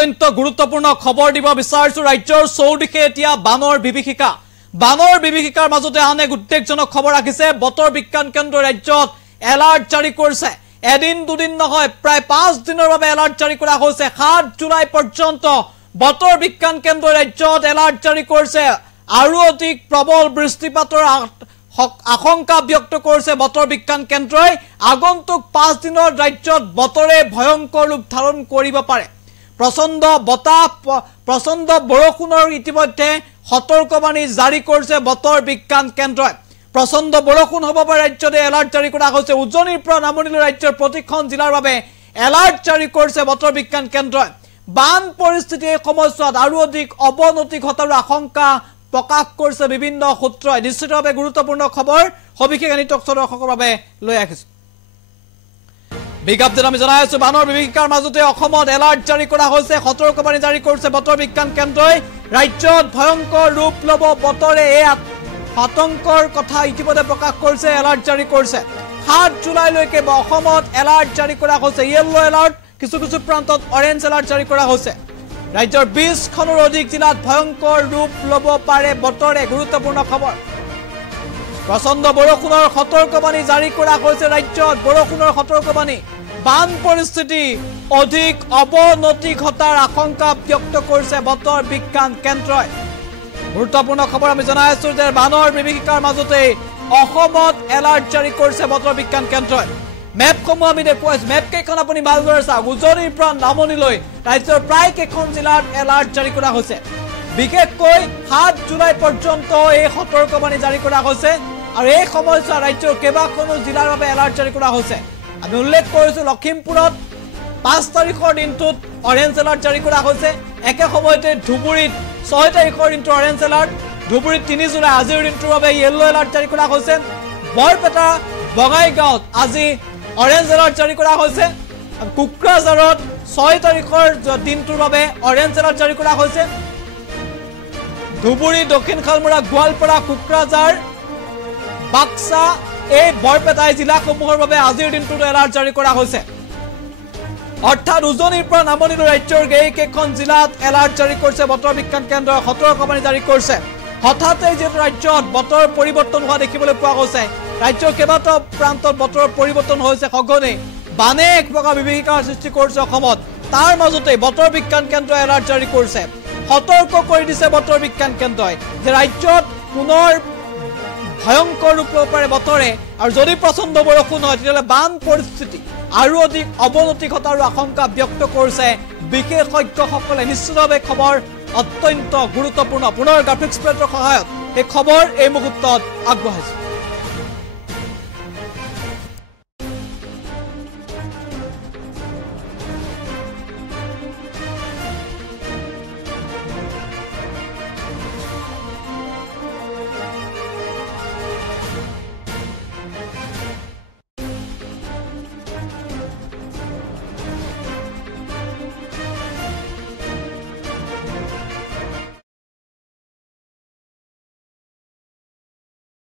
অত্যন্ত গুৰুত্বপূৰ্ণ খবৰ দিব বিচাৰিছো ৰাজ্যৰ চৌদিশে এতিয়া বানৰ বিভীষিকাৰ মাজতে আন এক উদ্বেগজনক খবৰ আহিছে বতৰ বিজ্ঞান কেন্দ্ৰ ৰাজ্যত এলাৰ্ট জাৰি কৰিছে এদিন দুদিন নহয় প্ৰায় 5 দিনৰ বাবে এলাৰ্ট জাৰি কৰা হৈছে 7 জুলাই পৰ্যন্ত বতৰ বিজ্ঞান কেন্দ্ৰ ৰাজ্যত এলাৰ্ট জাৰি কৰিছে আৰু অধিক প্ৰবল বৃষ্টিপাতৰ আশংকা ব্যক্ত কৰিছে বতৰ বিজ্ঞান কেন্দ্ৰই আগন্তুক 5 দিনৰ ৰাজ্যত বতৰে ভয়ংকৰ ৰূপ ধাৰণ কৰিব পাৰে প্ৰচণ্ড বতাহ প্ৰচণ্ড বৰষুণৰ ইতিমধ্যে সতৰ্কবাণী জাৰি কৰিছে বতৰ বিজ্ঞান কেন্দ্ৰই প্ৰচণ্ড বৰষুণ হ'ব পাৰে ৰাজ্যতে এলাৰ্ট জাৰি কৰা হৈছে উজনিৰ পৰা নামনিলৈ ৰাজ্যৰ প্ৰতিখন জিলাৰ বাবে এলাৰ্ট জাৰি কৰিছে বতৰ বিজ্ঞান কেন্দ্ৰই বান পৰিস্থিতিৰ সময়ছোৱাত আৰু অধিক অৱনতি ঘটাৰ আশংকা প্ৰকাশ কৰিছে বিভিন্ন সূত্ৰই নিশ্চিতভাৱে গুৰুত্বপূৰ্ণ খবৰ সবিশেষ নিতক দৰ্শকৰ বাবে লৈ আহিছো বিজ্ঞপ্তিত আমি জনাই আছো বানৰ বিভীষিকাৰ মাজতে অসমত এলাৰ্ট জাৰি কৰা হৈছে সতৰ্কবাণী জাৰি কৰিছে বতৰ বিজ্ঞান কেন্দ্ৰই ৰাজ্যত ভয়ংকৰ ৰূপ ল'ব বতৰে এই আতংকৰ কথা ইতিমধ্যে প্ৰকাশ কৰিছে এলাৰ্ট জাৰি কৰিছে 7 জুলাইলৈকে অসমত এলাৰ্ট জাৰি কৰা হৈছে ইয়েলো এলাৰ্ট কিছু প্ৰান্তত অৰেঞ্জ এলাৰ্ট জাৰি কৰা হৈছে ৰাজ্যৰ 20খনৰ অধিক জিলাত ভয়ংকৰ ৰূপ ল'ব পাৰে বতৰে গুৰুত্বপূৰ্ণ খবৰ প্ৰচণ্ড বৰষুণৰ সতৰ্কবাণী জাৰি কৰা হৈছে ৰাজ্যত বৰষুণৰ সতৰ্কবাণী বান পৰিস্থিতি অধিক অৱনতি ঘটাৰ আশংকা ব্যক্ত কৰিছে বতৰ বিজ্ঞান কেন্দ্ৰই গুৰুত্বপূৰ্ণ খবৰ আমি জনাই আছো যে বানৰ বিভীষিকাৰ মাজতে অসমত এলাৰ্ট জাৰি কৰিছে বতৰ বিজ্ঞান কেন্দ্ৰই মেপসমূহ আমি দেখুৱাইছো মেপ কেইখন আপুনি ভালদৰে চাওক উজনিৰ পৰা নামনিলৈ ৰাজ্যৰ প্ৰায় কেইখন জিলাত এলাৰ্ট জাৰি কৰা হৈছে বিশেষকৈ 7 জুলাই পৰ্যন্ত এই সতৰ্কবাণী জাৰি কৰা হৈছে আৰু এই সময়ছোৱা ৰাজ্যৰ কেইবাখনো জিলাৰ বাবে এলাৰ্ট জাৰি কৰা হৈছে আমি উল্লেখ কৰিছো লখিমপুৰত 5 তাৰিখৰ দিনটোত অৰেঞ্জ এলাৰ্ট জাৰি কৰা হৈছে একে সময়তে ধুবুৰীত 6 তাৰিখৰ দিনটো অৰেঞ্জ এলাৰ্ট ধুবুৰীত 3 জুলাই আজিৰ দিনটোৰ বাবে ইয়েলো এলাৰ্ট জাৰি কৰা হৈছে বৰপেটা বঙাইগাঁৱত আজি অৰেঞ্জ এলাৰ্ট জাৰি কৰা হৈছে কোকৰাঝাৰত 6 তাৰিখৰ দিনটোৰ বাবে অৰেঞ্জ এলাৰ্ট জাৰি কৰা হৈছে ধুবুৰী দক্ষিণ খালমৰা গোৱালপাৰা কোকৰাঝাৰ বাক্সা এই বৰপেটাই জিলাসমূহৰ বাবে আজিৰ দিনটোত এলাৰ্ট জাৰি কৰা হৈছে অৰ্থাৎ উজনিৰ পৰা নামনিলৈ ৰাজ্যৰ কেইখন জিলাত এলাৰ্ট জাৰি কৰিছে বতৰ বিজ্ঞান কেন্দ্ৰই সতৰ্কবাণী জাৰি কৰিছে হঠাতে যেহেতু ৰাজ্যত বতৰ পৰিৱৰ্তন হোৱা দেখিবলৈ পোৱা গৈছে ৰাজ্যৰ কেইবাটাও প্ৰান্তত বতৰ পৰিৱৰ্তন হৈছে সঘনে বানে এক প্ৰকাৰ বিভীষিকাৰ সৃষ্টি কৰিছে অসমত তাৰ মাজতে বতৰ বিজ্ঞান কেন্দ্ৰই এলাৰ্ট জাৰি কৰিছে সতৰ্ক কৰি দিছে বতৰ বিজ্ঞান কেন্দ্ৰই যে ৰাজ্যত পুনৰ ভয়ংকৰ ৰূপ ল'ব পাৰে বতৰে আৰু যদি প্ৰচণ্ড বৰষুণ হয় তেতিয়াহ'লে বান পৰিস্থিতি আৰু অধিক অৱনতি ঘটাৰ আশংকা ব্যক্ত কৰিছে বিশেষজ্ঞসকলে নিশ্চিতভাৱে খবৰ অত্যন্ত গুৰুত্বপূৰ্ণ পুনৰ গ্ৰাফিক্স প্লেটৰ সহায়ত এই খবৰ এই মুহূৰ্তত আগবঢ়াইছে